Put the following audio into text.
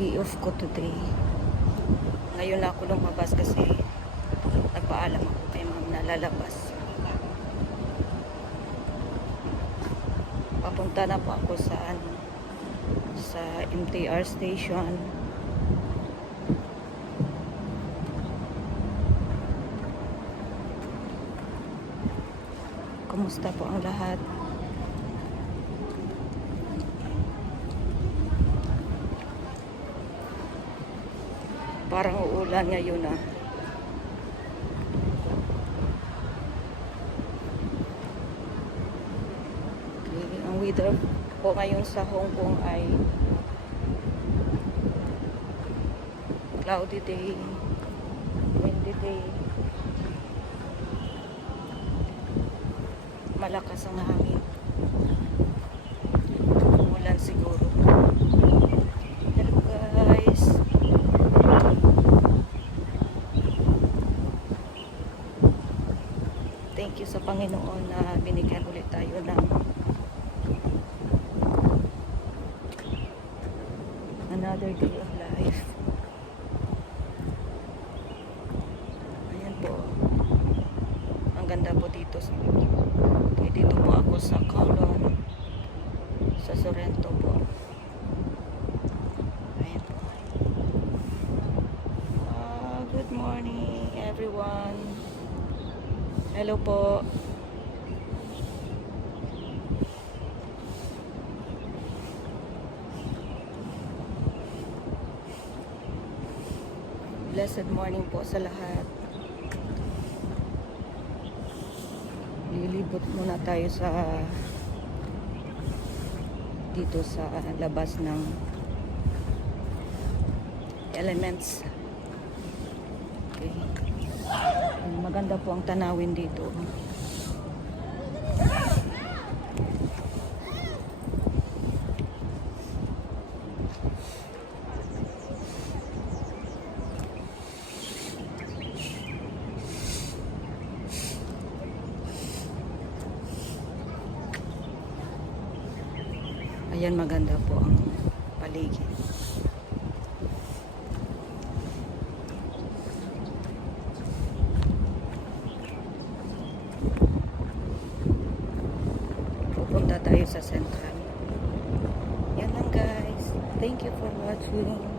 Day off ko today. Ngayon ako lumabas kasi nagpaalam ako kay ma'am na lalabas. Papunta na po ako sa MTR station. Kumusta po ang lahat? Parang uulan ngayon ah. Okay, ang weather po ngayon sa Hong Kong ay cloudy day, windy day, malakas ang hangin, umulan siguro. Hello guys, thank you sa Panginoon na binigyan ulit tayo ng another day of life. Ayan po, ang ganda po dito. Okay, dito po ako sa Kowloon, sa Sorrento po. Ayan po. Good morning everyone. Hello po. Blessed morning po sa lahat. Lilibot muna tayo dito sa labas ng Elements. Okay. Maganda po ang tanawin dito. Ayan, maganda po ang paligid. Pupunta tayo sa Central. Yan lang guys. Thank you for watching.